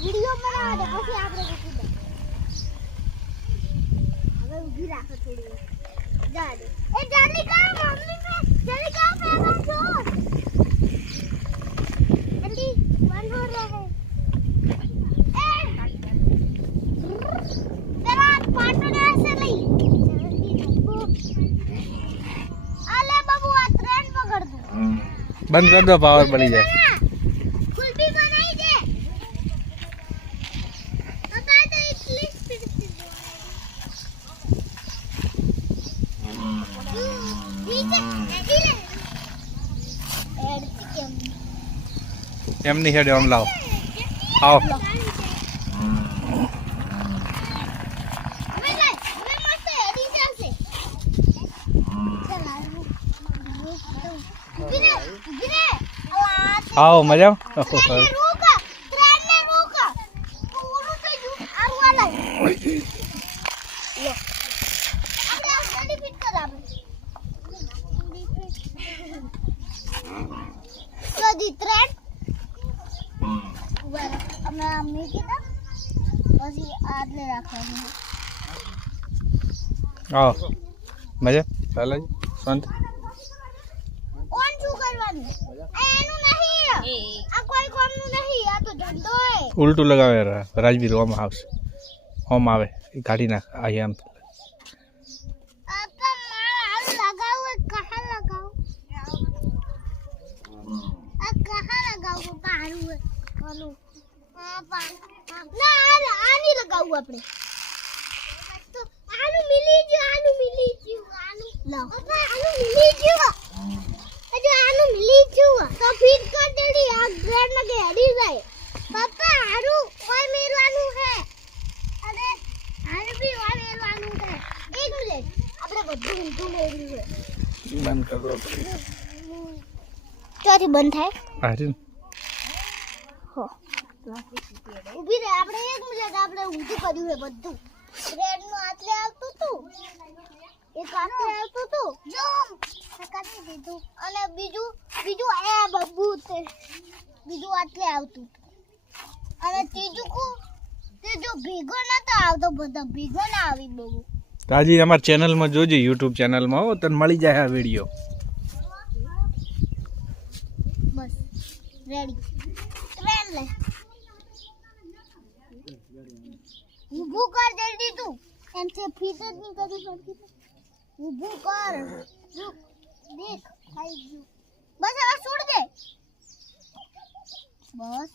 video બનાવવા દે પછી આપણે મૂકી દે હવે ઊભી રાખો થોડી જા દે એ જલ્દી કર મમ્મી મે જલ્દી કર પેલા છો જલ્દી બંધ हो रहा है तेरा पार्टनर ऐसे नहीं जल्दी रखो अले बाबू आ ट्रेन पकड़ दो बंद कर दो पावर बढ़ी जाए फुल भी बनाई दे बता दो इतनी स्पीड से ठीक है नहीं ले ऐड केम एम नहीं हेड हम लाओ आओ आओ मजा आओ मजा ચાલે શાંત ઓન શું કરવાનું એનું નહીં આ કોઈ કોમનું નહીં આ તો ધંધો હે ઉલટું લગાવે રાજવીર ઓમ આવશે ઓમ આવે એ કાઢી નાખ આ એમ આપા માર હાલ લગાવ કહાં લગાવ આ કહાં લગાવ પારું હે ઓલું હા પા ના આની લગાવું આપણે તો આનું મિલી ગયું આનું લાવ આનું મિલી ગયું અજે આનું મિલી ગયું તો ફિટ કર દેડી આ ગ્રેડ માં ગેડી જાય પપ્પા આરું કોઈ મેરવાનું હે અરે આને બી વા મેરવાનું હે એક મિનિટ આપણે બધું ઊંધું મેર્યું છે બંધ કર દો ક્યાંથી બંધ થાય આરી હો ઊભી રહે આપણે એક મિનિટ આપણે ઊંધું કર્યું છે બધું ગ્રેડ નું આટલે આવતું તું એક આટલે આવતું તું જો કાઢી દીધું અને બીજું એ બબુ તે બીજું આટલે આવતું અને ત્રીજું તે જો ભેગો નતો આવતો બધા ભેગો ના આવી બબુ તાજી અમાર ચેનલ માં જોજો YouTube ચેનલ માં હો તને મળી જાય આ વિડિયો બસ રેડી ટ્રેન લે ઊભું કર જલ્દી તું એમ છે ફીટ જ નહીં કરી શકતી ઊભું કર રૂક દેખ થઈ ગયું બસ હવે છોડ દે બસ